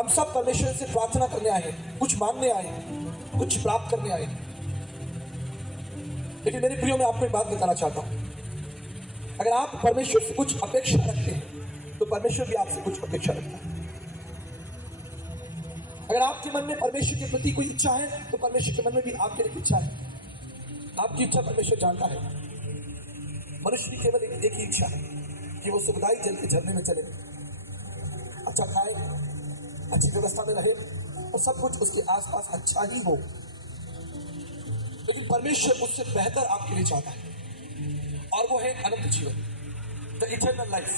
हम सब परमेश्वर से प्रार्थना करने आए हैं, कुछ मांगने आए हैं, कुछ प्राप्त करने आए हैं। लेकिन मेरे प्रियो, मैं आपको एक बात बताना चाहता हूं, अगर आप परमेश्वर से कुछ अपेक्षा रखते हैं तो परमेश्वर भी आपसे कुछ अपेक्षा रखता है। अगर आपके मन में परमेश्वर के प्रति कोई इच्छा है तो परमेश्वर के मन में भी आपके लिए इच्छा है। आपकी इच्छा परमेश्वर जानता है। मनुष्य की केवल एक ही इच्छा है कि वो सुखदायी जल के झरने में चले, अच्छा खाए, अच्छी व्यवस्था में रहे और सब कुछ उसके आसपास अच्छा ही हो। लेकिन परमेश्वर उससे बेहतर आपके लिए चाहता है और वो है अनंत जीवन, द इटर्नल लाइफ।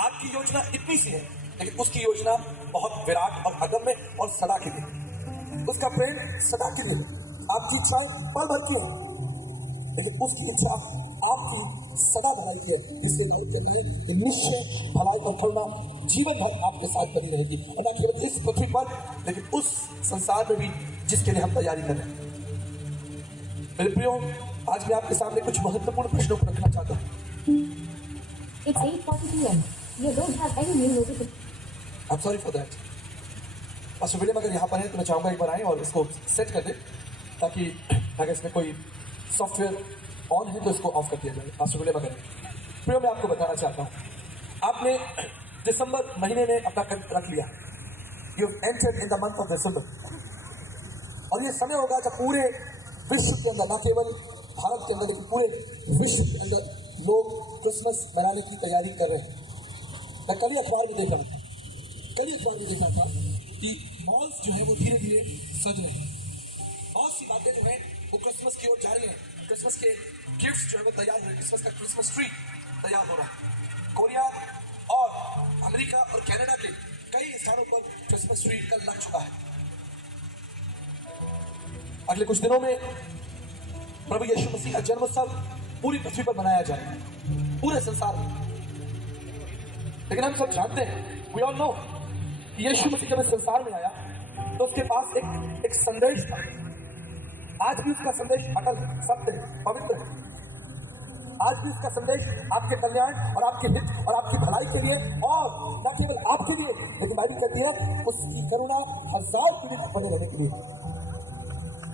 आपकी योजना इतनी सी है लेकिन उसकी योजना बहुत विराट और अगम्य और सदा के लिए। उसका प्रेम सदा के लिए। आपकी इच्छाएं पल भर की हैं लेकिन उसकी इच्छा आपकी सदा भलाई की है। इसलिए दाऊद कहता है कि निश्चय भलाई और करुणा जीवन भर आपके साथ बनी रहेगी, और न केवल इस पृथ्वी पर लेकिन उस संसार में भी जिसके लिए हम तैयारी कर रहे हैं। मेरे प्रियो, आज मैं आपके सामने कुछ महत्वपूर्ण प्रश्नों को रखना चाहता हूं। It's 8:40 p.m. You don't have any new notification. I'm sorry for that. Pastor William अगर यहाँ पर है तो मैं चाहूंगा एक बार आए और इसको सेट कर दे, ताकि अगर इसमें कोई सॉफ्टवेयर ऑन है तो इसको ऑफ कर दिया जाए। पास्टर विलियम अगर प्रियो, मैं आपको बताना चाहता हूँ, आपने दिसंबर महीने में अपना कदम रख लिया। You entered in the month of December, और ये समय होगा जब पूरे विश्व के अंदर, न केवल भारत के अंदर लेकिन पूरे विश्व के अंदर लोग क्रिसमस मनाने की तैयारी कर रहे हैं। मैं कल ही अखबार में देख रहा था कि मॉल्स जो है वो धीरे धीरे सज रहे हैं। बहुत सी बातें जो है वो क्रिसमस की ओर जा रही हैं। क्रिसमस के गिफ्ट्स जो है वो तैयार हो रहे हैं। क्रिसमस का क्रिसमस ट्री तैयार हो रहा है। कोरिया और अमेरिका और कनाडा के कई स्थानों पर क्रिसमस ट्री कल लग चुका है। अगले कुछ दिनों में प्रभु यीशु मसीह का जन्म उत्सव पूरी पृथ्वी पर मनाया जाएगा, पूरे संसार में। लेकिन हम सब जानते हैं, we all know, कि यीशु मसीह जब इस संसार में आया तो उसके पास एक संदेश था। आज भी उसका संदेश अटल है, सत्य है, पवित्र है। आज भी उसका संदेश आपके कल्याण और आपके हित और आपकी भलाई के लिए, और न केवल आपके लिए लेकिन बाइबल कहती है उसकी करुणा 1000 पीढ़ी तक बने रहने के लिए।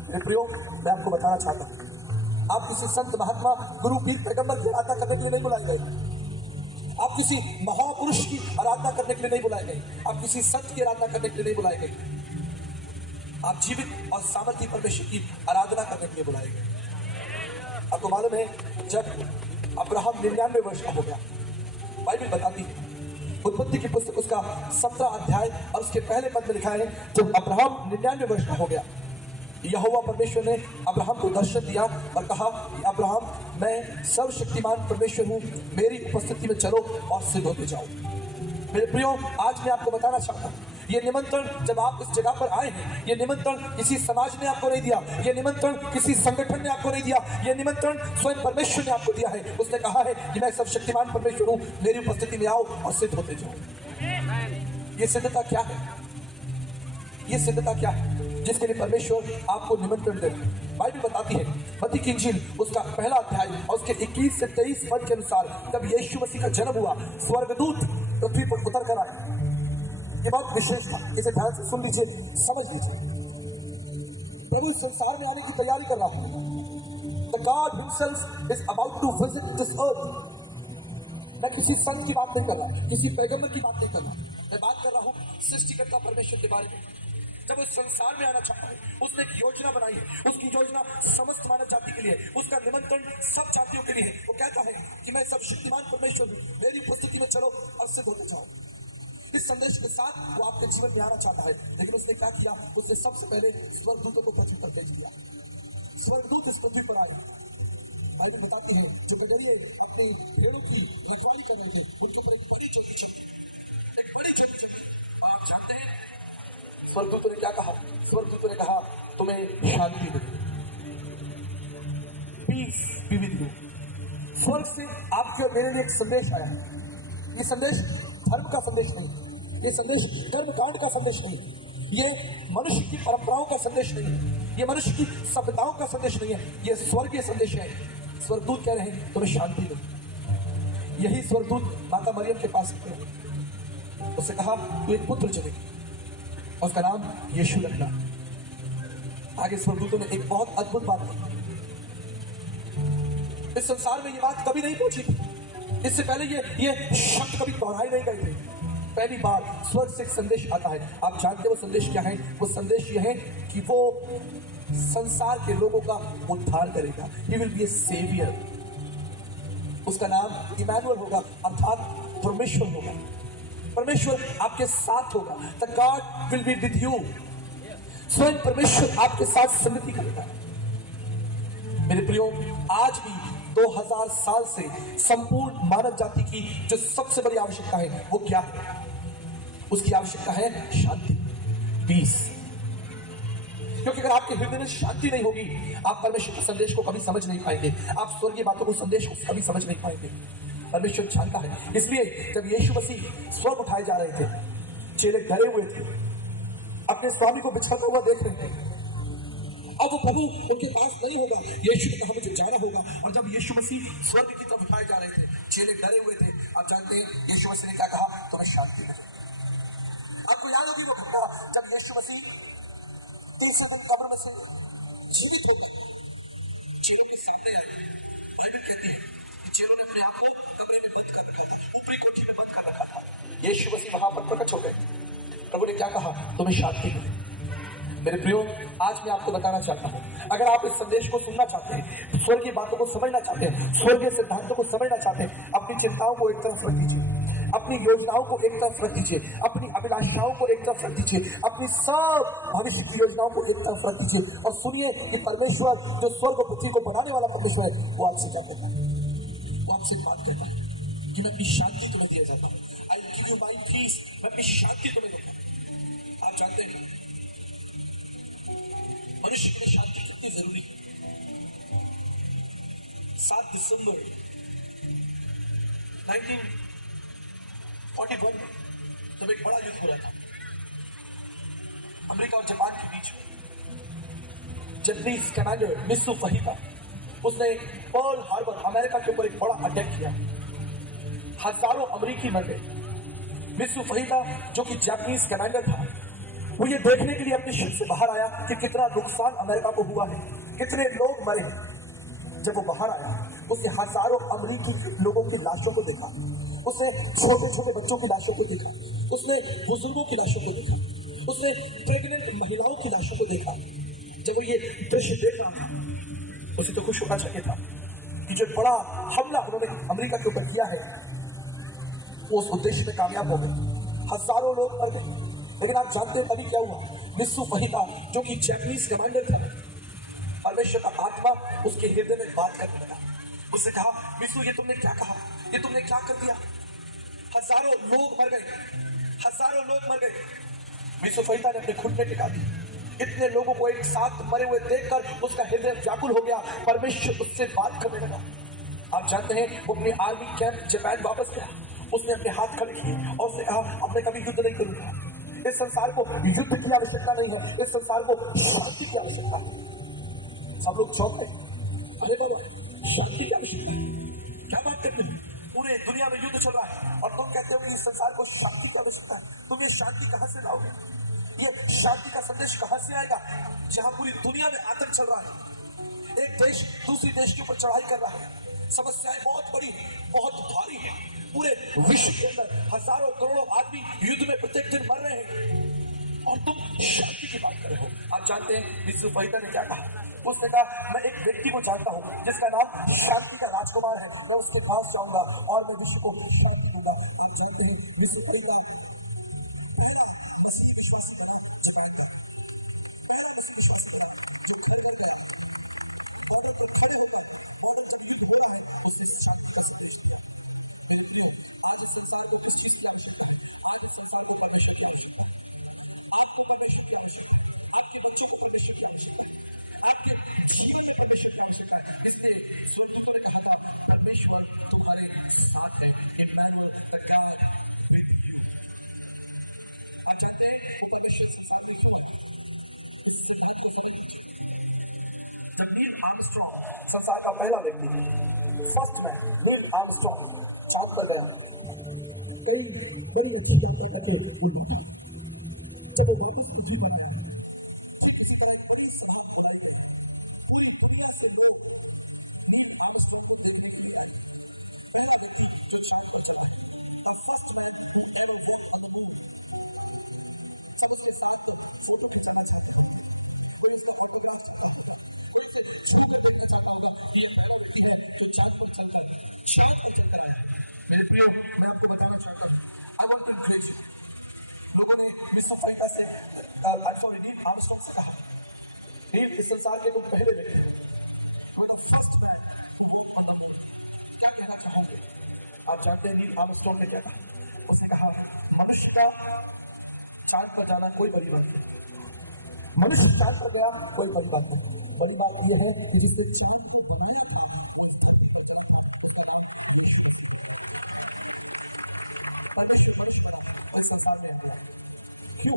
मेरे प्रियो, मैं आपको बताना चाहता हूं, आप किसी संत, महात्मा, गुरु, पीर, पैगंबर की आराधना करने के लिए नहीं बुलाए गए। आप किसी महापुरुष की आराधना करने के लिए नहीं बुलाए गए। आप किसी संत की आराधना करने के लिए नहीं बुलाए गए। आप जीवित और सामर्थी परमेश्वर की आराधना करने के लिए बुलाए गए। आपको मालूम है, जब अब्राहम 99 वर्ष का हो गया, बाइबल बताती है, उत्पत्ति की पुस्तक उसका 17 अध्याय और उसके पहले पद में लिखा है, जब अब्राहम 99 वर्ष का हो गया, यहोवा परमेश्वर ने अब्राहम को दर्शन दिया और कहा कि अब्राहम, मैं सर्वशक्तिमान परमेश्वर हूं, मेरी उपस्थिति में चलो और सिद्ध होते जाओ। मेरे प्रियो, आज मैं आपको बताना चाहता हूं, ये निमंत्रण जब आप इस जगह पर आए हैं, ये निमंत्रण किसी समाज ने आपको नहीं दिया, ये निमंत्रण किसी संगठन ने आपको नहीं दिया, ये निमंत्रण स्वयं परमेश्वर ने आपको दिया है। उसने कहा है कि मैं सर्वशक्तिमान परमेश्वर हूं, मेरी उपस्थिति में आओ और सिद्ध होते जाओ। ये सिद्धता क्या है? ये सिद्धता क्या है जिसके लिए परमेश्वर आपको निमंत्रण दे रहा है? बाइबल बताती है, मत्ती की इंजील उसका पहला अध्याय और उसके 21 से 23 पद के अनुसार, जब यीशु मसीह का जन्म हुआ, स्वर्गदूत पृथ्वी पर उतर कर आए। ये बहुत विशेष था, इसे ध्यान से सुन लीजिए, समझ लीजिए। प्रभु इस संसार में आने की तैयारी कर रहा है। The God himself is about to visit this earth. मैं किसी संत की बात नहीं कर रहा, किसी पैगंबर की बात नहीं कर रहा, मैं बात कर रहा हूं सृष्टिकर्ता परमेश्वर के बारे में। जब उस संसार में आना चाहता है, उसने एक योजना बनाई है। उसकी योजना समस्त मानव जाति के लिए है। उसका निमंत्रण सब जातियों के लिए है। वो कहता है कि मैं सर्वशक्तिमान परमेश्वर हूं, मेरी उपस्थिति में चलो और सिद्ध होते जाओ। इस संदेश के साथ वो आपके जीवन में आना चाहता है, लेकिन उसने क्या किया? उसने सबसे पहले स्वर्गदूतों को पृथ्वी पर भेज दिया। स्वर्गदूत इस पृथ्वी पर आए। बाइबल बताती है, जो गडरिये अपनी भेड़ों की रखवाली कर रहे थे, उनके ऊपर एक बड़ी ज्योति चमकी, एक बड़ी ज्योति चमकी। और आप जानते हैं स्वर्गदूतों ने क्या कहा? स्वर्गदूतों ने कहा, तुम्हें शांति मिले, पीस बी विद यू। स्वर्ग से आपके और मेरे लिए एक संदेश आया है। ये संदेश धर्म का संदेश नहीं है, ये संदेश कर्मकांड का संदेश नहीं है, ये मनुष्य की परंपराओं का संदेश नहीं है, ये मनुष्य की सभ्यताओं का संदेश नहीं है, ये स्वर्गीय संदेश है। स्वर्गदूत कह रहे हैं तुम्हें शांति मिले। यही स्वर्गदूत माता मरियम के पास गए, उससे कहा तू एक पुत्र जनेगी, और उसका नाम यीशु रखना। आगे स्वर्गदूतों ने एक बहुत अद्भुत बात की। इस संसार में ये बात कभी नहीं पहुंची थी। इससे पहले ये शब्द कभी दोहराए नहीं गए थे। पहली बार स्वर्ग से एक संदेश आता है। आप जानते हो वो संदेश क्या है? वो संदेश ये है कि वो संसार के लोगों का उद्धार करेगा। He will be a savior। उसका नाम इमैनुअल होगा, अर्थात परमेश्वर होगा। परमेश्वर आपके साथ होगा। The God will be with you। स्वयं परमेश्वर आपके साथ संगति करेगा। मेरे प्रियो, आज भी 2000 साल से संपूर्ण मानव जाति की जो सबसे बड़ी आवश्यकता है वो क्या है? उसकी आवश्यकता है शांति, पीस। क्योंकि अगर आपके हृदय में शांति नहीं होगी, आप परमेश्वर के संदेश को कभी समझ नहीं पाएंगे। आप स्वर्गीय बातों को, संदेश को कभी समझ नहीं पाएंगे। परमेश्वर जानता है। इसलिए जब यीशु मसीह स्वर्ग उठाए जा रहे थे, चेले डरे हुए थे, अपने स्वामी को बिछड़ता हुआ देख रहे थे। अब वो प्रभु उनके पास नहीं होगा। यीशु ने कहा मुझे जाना होगा। और जब यीशु मसीह स्वर्ग की तरफ उठाए जा रहे थे, चेले डरे हुए थे। आप जानते हैं यीशु मसीह ने क्या कहा? तुम्हें शांति मिले। आपको याद होगी वो घटना जब यीशु मसीह तीसरे दिन कब्र में से जीवित होकर चेलों के सामने आए। बाइबल कहती है कि चेलों ने अपने आप को कमरे में बंद कर रखा था, ऊपरी कोठी में बंद कर रखा था। यीशु मसीह वहां पर प्रकट हो गए। प्रभु ने क्या कहा? तुम्हें शांति मिले। मेरे प्रियो, आज मैं आपको बताना चाहता हूं, अगर आप इस संदेश को सुनना चाहते हैं, स्वर्गीय बातों को समझना चाहते हैं, स्वर्गीय सिद्धांतों को समझना चाहते हैं, अपनी चिंताओं को एक तरफ रख दीजिए, अपनी योजनाओं को एक तरफ रख दीजिए, अपनी अभिलाषाओं को एक तरफ रख दीजिए, अपनी सब भविष्य की योजनाओं को एक तरफ रख दीजिए और सुनिए कि परमेश्वर जो स्वर्ग और पृथ्वी को बनाने वाला परमेश्वर है, वो आपसे क्या कहता है। वो आपसे बात करता है कि मैं अपनी शांति तुम्हें दिया जाता हूं। I give you my peace. मैं अपनी शांति तुम्हें दूंगा। आप जानते हैं मनुष्य के लिए शांति कितनी जरूरी है। 7 दिसंबर 1941 में जब एक बड़ा युद्ध हो रहा था अमेरिका और जापान के बीच में, जापानीज कमांडर मित्सु फहिता, उसने पर्ल हार्बर अमेरिका के ऊपर एक बड़ा अटैक किया। हजारों अमेरिकी मर गए। मित्सु फहिता जो कि जापानीज कमांडर था, वो ये देखने के लिए अपने शिप से बाहर आया कि कितना नुकसान अमेरिका को हुआ है, कितने लोग मरे हैं। जब वो बाहर आया, उसने हजारों अमेरिकी लोगों की लाशों को देखा, उसने छोटे छोटे बच्चों की लाशों को देखा, उसने बुजुर्गों की लाशों को देखा, उसने प्रेग्नेंट महिलाओं की लाशों को देखा। जब वो ये दृश्य देख रहा था, उसे तो खुश होना चाहिए था कि जो बड़ा हमला उन्होंने अमेरिका के ऊपर किया है, वो उस उद्देश्य में कामयाब हो गए। हजारों लोग मर गए। लेकिन आप जानते हैं अभी क्या हुआ? मित्सु फहिता जो कि जापानीज कमांडर था, परमेश्वर का आत्मा उसके हृदय में बात करने लगा। उसने कहा, मित्सु ये तुमने क्या कहा? ये तुमने क्या कर दिया? हजारों लोग मर गए, हजारों लोग मर गए। मित्सु फहिता ने अपने घुटने टिका दिए। इतने लोगों को एक साथ मरे हुए देखकर उसका हृदय व्याकुल हो गया। परमेश्वर उससे बात करने लगा। आप जानते हैं वो अपने आर्मी कैंप जापान वापस गया। उसने अपने हाथ खड़े किए और उसने कहा, अब मैं कभी युद्ध नहीं करूंगा। इस संसार को युद्ध की आवश्यकता नहीं है, इस संसार को शांति की आवश्यकता है। सब लोग चौंक गए। अरे बाबा, शांति की आवश्यकता है? क्या बात करते हो? पूरे दुनिया में युद्ध चल रहा है और तुम कहते हो कि इस संसार को शांति की आवश्यकता है। तुम ये शांति कहां से लाओगे? ये शांति का संदेश कहां से आएगा जहां पूरी दुनिया में आतंक चल रहा है? एक देश दूसरी देश के ऊपर चढ़ाई कर रहा है। समस्याएं बहुत बड़ी, बहुत भारी है। पूरे विश्व के अंदर हजारों करोड़ों आदमी युद्ध में प्रत्येक दिन मर रहे हैं और तुम शांति की बात कर रहे हो। आप जानते हैं मित्सु फहिता ने क्या कहा? उसने कहा, मैं एक व्यक्ति को जानता हूं जिसका नाम शांति का राजकुमार है। मैं उसके पास जाऊंगा और मैं विश्व को शांति दूंगा। आप जानते हैं मित्सु फहिता पहला मसीह विश्वासी बना, जापान का पहला मसीह विश्वासी बना जो घर घर गया, बॉर्डर पर खड़े होकर, बॉर्डर जब युद्ध हो रहा है, उसने शांति का संदेश दिया। मेरे प्रियो, आज इस संसार को किस चीज की आवश्यकता है? आज इस संसार को परमेश्वर की आवश्यकता है। आपको परमेश्वर की आवश्यकता है। आपके बच्चों को परमेश्वर की आवश्यकता है। आपके जीवन में परमेश्वर की आवश्यकता है। इसलिए स्वर्गदूतों ने कहा था, परमेश्वर तुम्हारे साथ है। इम्मैनुअल, द गॉड विद यू। आप जानते हैं वो परमेश्वर संसार में क्यों आया? इस सिद्धांत को समझ लीजिए। जब नील आर्मस्ट्रॉन्ग, संसार का पहला व्यक्ति, फर्स्ट मैन नील आर्मस्ट्रॉन्ग चांद पर गया, कई बड़ी अच्छी यात्रा करके वो लौटा। जब वो वापस पृथ्वी पर आया, ठीक इसी तरह एक बड़ी सभा बुलाई गई। पूरी दुनिया से लोग नील आर्मस्ट्रॉन्ग को देखने के लिए आए। पहला व्यक्ति जो चांद पर चला है, the first man who ever walked on the moon. सब उसके साथ फोटो खिंचाना चाहते होंगे, कोई उसका ऑटोग्राफ चाहता होगा, कोई उसे छू कर देखना चाहता होगा कि यह पहला व्यक्ति है जो चांद पर चलकर आया है। मेरे प्रियो, मैं आपको बताना चाहता हूं, I want to encourage you. लोगों ने मिस्टर फरीदा से नील आर्मस्ट्रॉन्ग से कहा, नील, इस संसार के तुम पहले व्यक्ति हो, you are the first man who walked on the moon. क्या कहना चाहोगे? आप जानते हैं नील आर्मस्ट्रॉन्ग ने क्या कहा? उसने कहा, मनुष्य का चांद पर जाना कोई बड़ी बात नहीं, मनुष्य चांद पर गया कोई बड़ी बात नहीं। बड़ी बात यह है कि जिसने चांद को बनाया था वो इस धरती पर चला था, उसका नाम यीशु मसीह है। परमेश्वर मनुष्य बना और इस संसार में आ गया। क्यों?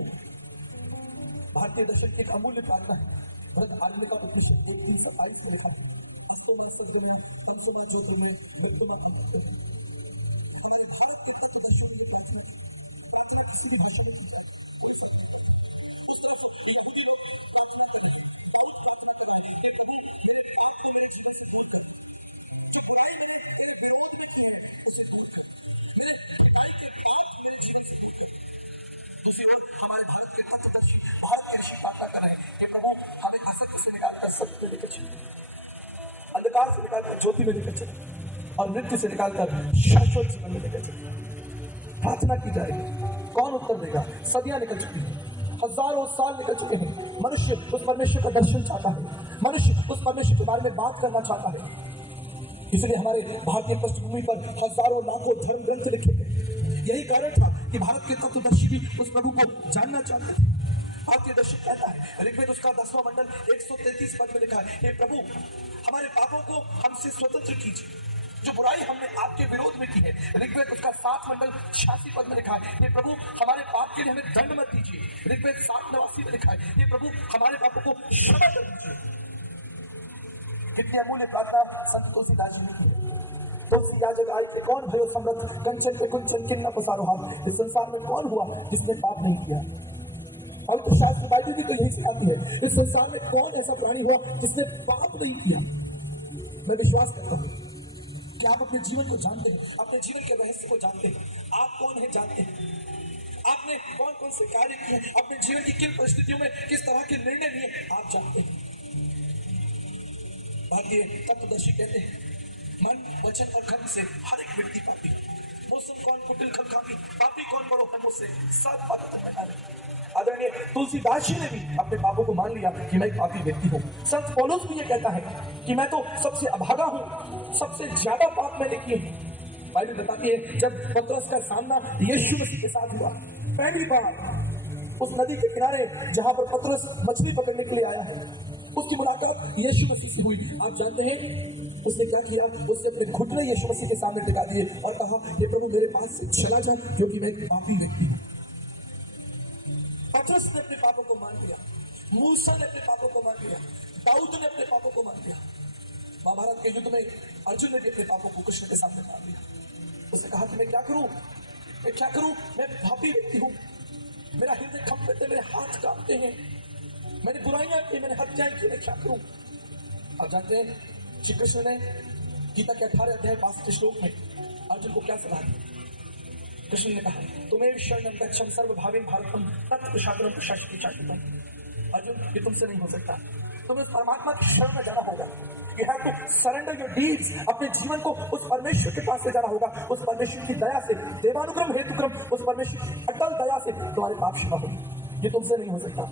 भारतीय दर्शन की एक अमूल्य प्रार्थना है, भरत आर्य का उपनिषद 1:3-27 में लिखा है, अस्तोमा सद्गमया तमसोमा ज्योतिर्मय मृत्युमा अमृतमय। हमारे भारत के तत्वदर्शियों ने यह प्रार्थना की। प्रार्थना किसी भी भाषा में की जाए कोई फर्क नहीं पड़ता। उस तरफ यहूदी लोग प्रार्थना कर रहे हैं, दाऊद प्रार्थना कर रहा है, हे प्रभु मेरे पाप को मेरे जीवन से दूर कर, जो बुराई मैंने तेरे विरोध में की है उसे दूर कर, मेरे पिटाई के पाप मेरे जीवन से दूर कर। दूसरी ओर हमारे भारत के तत्वदर्शी, भारत के ऋषि प्रार्थना कर रहे हैं, हे प्रभु हमें असत्य से निकालकर सत्य में लेकर चले, अंधकार से निकालकर ज्योति में लेकर चले और मृत्यु से निकालकर शाश्वत जीवन में लेकर चले। प्रार्थना की जाएगी, कौन उत्तर देगा? सदियां निकल चुकी हैं, हजारों साल निकल चुके हैं। मनुष्य उस परमेश्वर का दर्शन चाहता है, मनुष्य उस परमेश्वर के बारे में बात करना चाहता है। इसलिए हमारे भारतीय पृष्ठभूमि पर हजारों लाखों धर्म ग्रंथ लिखे गए। यही कारण था कि भारत के तत्वदर्शी भी उस प्रभु को जानना चाहते थे। भारतीय दर्शन कहता है, ऋग्वेद उसका 10वां मंडल 133 पद में लिखा है, हे प्रभु हमारे पापों को हमसे स्वतंत्र कीजिए, जो बुराई हमने आपके विरोध में की है। ऋग्वेद उसका 7 मंडल 86 पद में लिखा है, हे प्रभु हमारे पाप के लिए हमें दंड मत दीजिए। ऋग्वेद 7:89 में लिखा है, हे प्रभु हमारे पापों को क्षमा कर दीजिए। कितनी अमूल्य प्रार्थना संत तुलसीदास जी ने की है। तुलसी याजक आए के कौन भयो समर्थ, कंचन पे कुंचन किन्न पसारो हाथ। इस संसार में कौन हुआ जिसने पाप नहीं किया? पवित्र शास्त्र बाइबल भी तो यही सिखाती है। इस संसार में कौन ऐसा प्राणी हुआ जिसने पाप नहीं किया? मैं विश्वास करता हूं कि आप अपने जीवन को जानते हैं, अपने जीवन के रहस्य को जानते हैं। आप कौन है जानते हैं, आपने कौन कौन से कार्य किए हैं, अपने जीवन की किन परिस्थितियों में किस तरह के निर्णय लिए आप जानते हैं। भारतीय तत्वदर्शी कहते हैं, मन वचन और कर्म से हर एक व्यक्ति पापी है। मौसम कौन कुटिल खलखामी, पापी कौन बड़ो है मुझसे, सब पवित्र में डाले। आदरणीय तुलसीदास जी ने भी अपने पापों को मान लिया कि मैं एक पापी व्यक्ति हूँ। संत पौलुस भी ये कहता है कि मैं तो सबसे अभागा हूँ, सबसे ज्यादा पाप मैंने किए हैं। बाइबल बताती है जब पतरस का सामना यीशु मसीह के साथ हुआ, पहली बार उस नदी के किनारे जहां पर पतरस मछली पकड़ने के लिए आया है, उसकी मुलाकात यीशु मसीह से हुई। आप जानते हैं उसने क्या किया? उसने अपने घुटने यीशु मसीह के सामने टिका दिए और कहा, हे प्रभु मेरे पास से चला जा क्योंकि मैं एक पापी व्यक्ति हूँ। पतरस ने अपने पापों को मान लिया, मूसा ने अपने पापों को मान लिया, दाऊद ने अपने पापों को मान लिया। महाभारत के युद्ध में अर्जुन ने भी अपने पापों को कृष्ण के सामने मान लिया। उसने कहा कि मैं क्या करूं, मैं क्या करूं, मैं पापी व्यक्ति हूं, मेरा हृदय कंपते, मेरे हाथ कांपते हैं, मैंने बुराइयां की, मैंने हत्याएं की, मैं क्या करूं? आप जानते हैं श्री कृष्ण ने गीता के 18 अध्याय 62 श्लोक में अर्जुन को क्या सलाह दी? कृष्ण ने कहा, तुम्हें शरणं गच्छं सर्वभावेन भारतम तत् प्रसादनम प्रशासति शाश्वतम। अर्जुन ये तुमसे नहीं हो सकता, तुम्हें उस परमात्मा की शरण में जाना होगा। You have to surrender your deeds। अपने जीवन को उस परमेश्वर के पास से जाना होगा, उस परमेश्वर की दया से, देवानुक्रम हेतुक्रम उस परमेश्वर की अटल दया से तुम्हारे पाप क्षमा होगी। ये तुमसे नहीं हो सकता।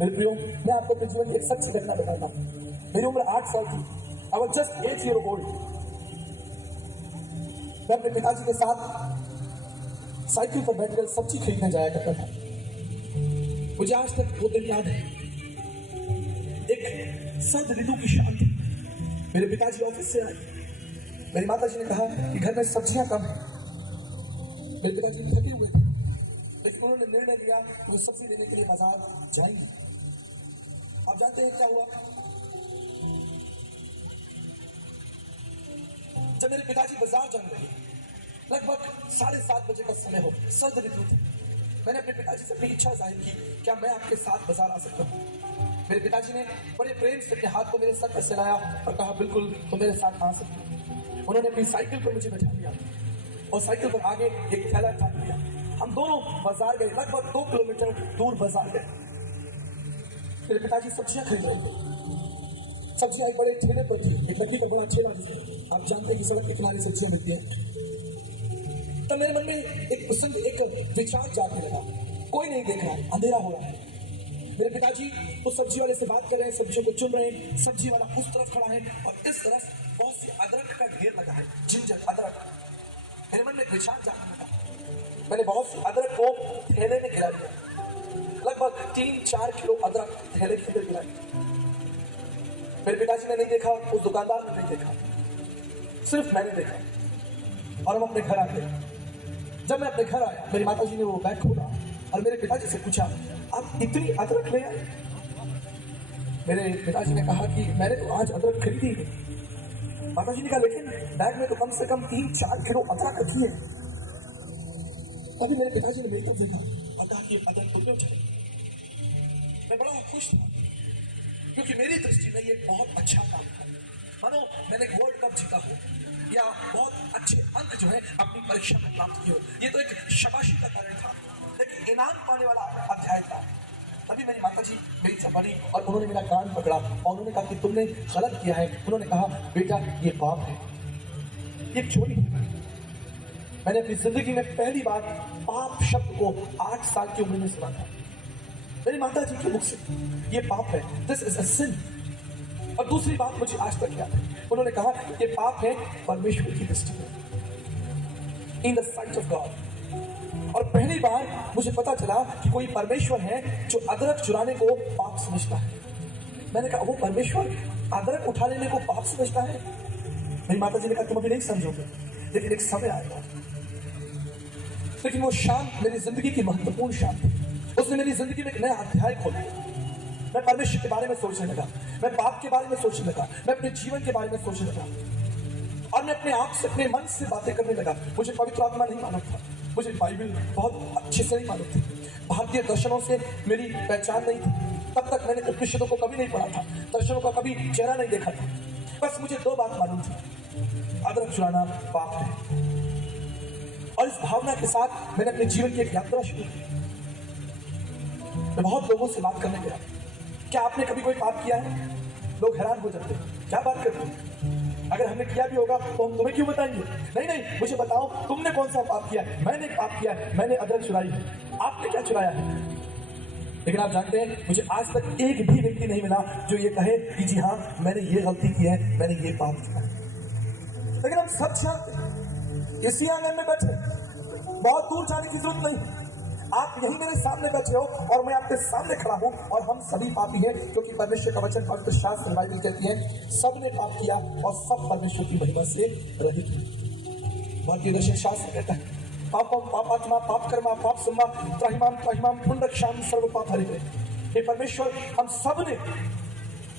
मेरे प्रियो, मैं आपको अपने जीवन की एक सच्ची घटना बताता हूँ। मेरी उम्र 8 साल थी। I was just 8 years old। मैं अपने पिताजी के साथ साइकिल पर बैठकर सब्जी खरीदने जाया करता था। मुझे आज तक वो दिन याद है। एक सर्द ऋतु की शाम थी। मेरे पिताजी ऑफिस से आए। मेरी माताजी ने कहा कि घर में सब्जियां कम है। मेरे पिताजी थके हुए थे, लेकिन उन्होंने निर्णय लिया कि वो सब्जी लेने के लिए बाजार जाएंगे। आप जानते हैं क्या हुआ? जब मेरे पिताजी बाजार जाने लगे, लगभग 7:30 बजे का समय हो, सर्द ऋतु थी। मैंने अपने पिताजी से अपनी इच्छा जाहिर की, क्या मैं आपके साथ बाजार आ सकता हूँ? मेरे पिताजी ने बड़े प्रेम से अपने हाथ को मेरे सर पर सहलाया और कहा, बिल्कुल तुम मेरे साथ आ सकते हो। उन्होंने अपनी साइकिल पर मुझे बैठा लिया और साइकिल पर आगे एक थैला टांग दिया। हम दोनों बाजार गए, लगभग 2 किलोमीटर दूर बाजार गए। मेरे पिताजी सब्जियां खरीद रहे थे। सब्जियां एक बड़े ठेले पर थी, एक लकड़ी का बड़ा ठेला, जिसमें आप जानते हैं कि सड़क के किनारे सब्जियां मिलती हैं। तब मेरे मन में एक विचार जागने लगा, कोई नहीं देख रहा है, अंधेरा हो रहा है। मेरे पिताजी उस सब्जी वाले से बात कर रहे हैं, सब्जियों को चुन रहे हैं। सब्जी वाला उस तरफ खड़ा है और इस तरफ बहुत सी अदरक का ढेर लगा है, जिंजर अदरक। मेरे मन में एक विचार जागने लगा। मैंने बहुत सी अदरक को थैले में गिरा दिया, लगभग 3-4 किलो अदरक थैले के अंदर गिराई। मेरे पिताजी ने नहीं देखा, उस दुकानदार ने नहीं देखा, सिर्फ मैंने देखा और हम अपने घर आ गए। जब मैं अपने घर आया, मेरी माताजी ने वो बैग खोला और मेरे पिताजी से पूछा, आप इतनी अदरक ले आए? मेरे पिताजी ने कहा कि मैंने तो आज अदरक खरीदी नहीं। माताजी ने कहा, लेकिन बैग में तो कम से कम 3-4 किलो अदरक रखी है। तभी मेरे पिताजी ने मेरी तरफ देखा और कहा कि अदरक तुमने उठाई। मैं बड़ा खुश था क्योंकि मेरी दृष्टि में ये बहुत अच्छा काम था। मानो मैंने एक वर्ल्ड कप जीता हो या बहुत अच्छे अंक जो है अपनी परीक्षा में प्राप्त किए हो। ये तो एक शाबाशी का कारण था, लेकिन इनाम पाने वाला अध्याय था। तभी मेरी माताजी मेरी से बड़ी और उन्होंने मेरा कान पकड़ा और उन्होंने कहा कि तुमने गलत किया है। उन्होंने कहा, बेटा ये पाप है, ये चोरी है। मैंने अपनी जिंदगी में पहली बार पाप शब्द को 8 साल की उम्र में सुना था मेरी माताजी के मुख से। ये पाप है, दिस इज अ सिन। और दूसरी बात मुझे आज तक याद है, उन्होंने कहा ये पाप है परमेश्वर की दृष्टि में, in the site of God. और पहली बार मुझे पता चला कि कोई परमेश्वर है जो अदरक चुराने को पाप समझता है। मैंने कहा, वो परमेश्वर अदरक उठा लेने को पाप समझता है? मेरी माताजी ने कहा, तुम अभी नहीं समझोगे, लेकिन एक समय आएगा। लेकिन वो शाम मेरी जिंदगी की महत्वपूर्ण शाम थी। उसने मेरी जिंदगी में एक नया अध्याय खोल दिया। मैं परमेश्वर के बारे में सोचने लगा, मैं पाप के बारे में सोचने लगा, मैं अपने जीवन के बारे में सोचने लगा और मैं अपने आप से, अपने मन से बातें करने लगा। मुझे पवित्र आत्मा नहीं मालूम था, मुझे बाइबल बहुत अच्छे से नहीं मालूम थी, भारतीय दर्शनों से मेरी पहचान नहीं थी। तब तक मैंने उपनिषदों को कभी नहीं पढ़ा था, दर्शनों का कभी चेहरा नहीं देखा था। बस मुझे 2 बात मालूम थी, अदरक चुराना पाप है। और इस भावना के साथ मैंने अपने जीवन की एक यात्रा शुरू की। मैं बहुत लोगों से बात करने गया, क्या आपने कभी कोई पाप किया है? लोग हैरान हो जाते हैं, क्या बात करते हैं, अगर हमने किया भी होगा तो हम तुम्हें क्यों बताएंगे? नहीं नहीं, मुझे बताओ तुमने कौन सा पाप किया? मैंने पाप किया, मैंने अदरक चुराई है। आपने क्या चुराया है? लेकिन आप जानते हैं, मुझे आज तक एक भी व्यक्ति नहीं मिला जो ये कहे कि जी हाँ, मैंने ये गलती की है, मैंने ये पाप किया है। लेकिन हम सब जानते हैं, इसी आंगन में बैठे, बहुत दूर जाने की जरूरत नहीं। आप यहीं मेरे सामने बैठे हो और मैं आपके सामने खड़ा हूं और हम सभी पापी हैं, क्योंकि परमेश्वर का वचन पवित्र शास्त्र बाइबल कहती है, सबने पाप किया और सब परमेश्वर की महिमा से रहित हैं। भारतीय दर्शन शास्त्र कहता है, पापम पापात्मा पाप कर्मा पाप सम्मा त्राहिमाम त्राहिमाम पुंडक्षाम सर्व पाप हरिते। हे परमेश्वर, हम सब ने,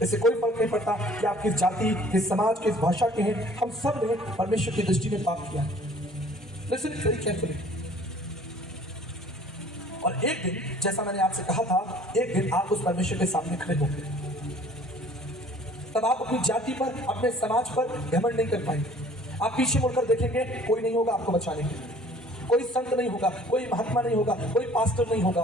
इससे कोई फर्क नहीं पड़ता कि आप किस जाति, किस समाज, किस भाषा के हैं, हम सब ने परमेश्वर की दृष्टि में पाप किया है। Listen very carefully. और एक दिन, जैसा मैंने आपसे कहा था, एक दिन आप उस परमेश्वर के सामने खड़े होंगे। तब आप अपनी जाति पर, अपने समाज पर घमंड नहीं कर पाएंगे। आप पीछे मुड़कर देखेंगे, कोई नहीं होगा आपको बचाने के लिए, कोई संत नहीं होगा, कोई महात्मा नहीं होगा, कोई पास्टर नहीं होगा,